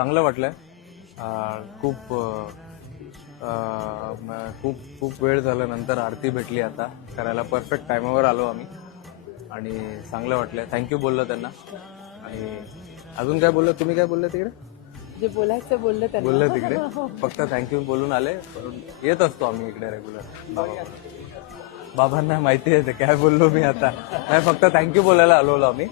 चांगलं वाटलंय. खूप खूप खूप वेळ झाल्यानंतर आरती भेटली आता करायला. परफेक्ट टायमावर आलो आम्ही आणि चांगलं वाटलंय. थँक्यू बोललो त्यांना. आणि अजून काय बोललो? तुम्ही काय बोलले तिकडे? जे बोलायचं बोललं त्यांना. बोललं तिकडे फक्त थँक्यू बोलून आले. येत असतो आम्ही इकडे रेग्युलर. बाबांना माहिती आहे ते काय बोललो मी आता. नाही, फक्त थँक्यू बोलायला आलो आम्ही.